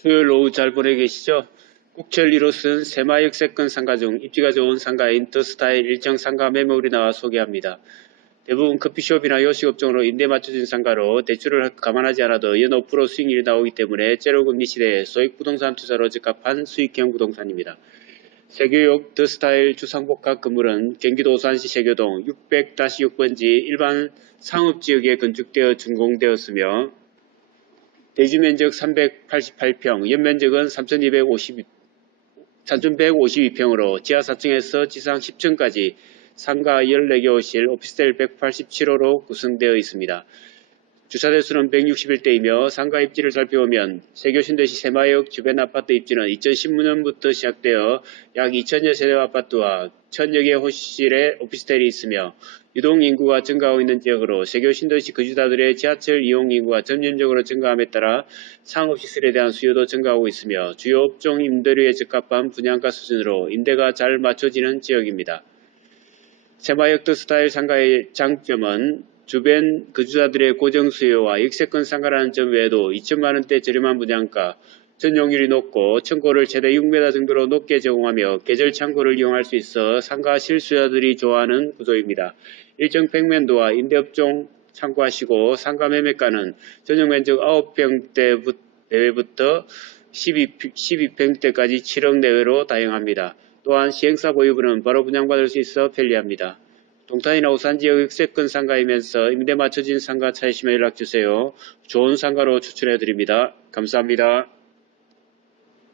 수요일 오후 잘 보내 계시죠? 국철 1호선 세마역 세건 상가 중 입지가 좋은 상가인 더스타일 일정 상가 매물이 나와 소개합니다. 대부분 커피숍이나 요식업종으로 임대 맞춰진 상가로 대출을 감안하지 않아도 연 5% 수익률이 나오기 때문에 제로금리 시대에 소액 부동산 투자로 적합한 수익형 부동산입니다. 세교역 더스타일 주상복합 건물은 경기도 오산시 세교동 600-6번지 일반 상업지역에 건축되어 준공되었으며 대지면적 388평, 연면적은 3250, 3152평으로 지하 4층에서 지상 10층까지 상가 14개 호실, 오피스텔 187호로 구성되어 있습니다. 주차 대수는 161대이며 상가 입지를 살펴보면 세교신도시 세마역 주변 아파트 입지는 2010년부터 시작되어 약 2천여 세대 아파트와 천여 개 호실의 오피스텔이 있으며 유동 인구가 증가하고 있는 지역으로 세교 신도시 거주자들의 지하철 이용 인구가 점진적으로 증가함에 따라 상업시설에 대한 수요도 증가하고 있으며 주요 업종 임대료에 적합한 분양가 수준으로 임대가 잘 맞춰지는 지역입니다. 세마역도 스타일 상가의 장점은 주변 거주자들의 고정 수요와 역세권 상가라는 점 외에도 2천만원대 저렴한 분양가, 전용률이 높고 청고를 최대 6m 정도로 높게 제공하며 계절 창고를 이용할 수 있어 상가 실수요자들이 좋아하는 구조입니다. 일정 평면도와 임대업종 참고하시고 상가 매매가는 전용 면적 9평대 내외부터 12, 12평대까지 7억 내외로 다양합니다. 또한 시행사 보유분은 바로 분양받을 수 있어 편리합니다. 동탄이나 우산 지역 역세권 상가이면서 임대 맞춰진 상가 찾으시면 연락주세요. 좋은 상가로 추천해드립니다. 감사합니다.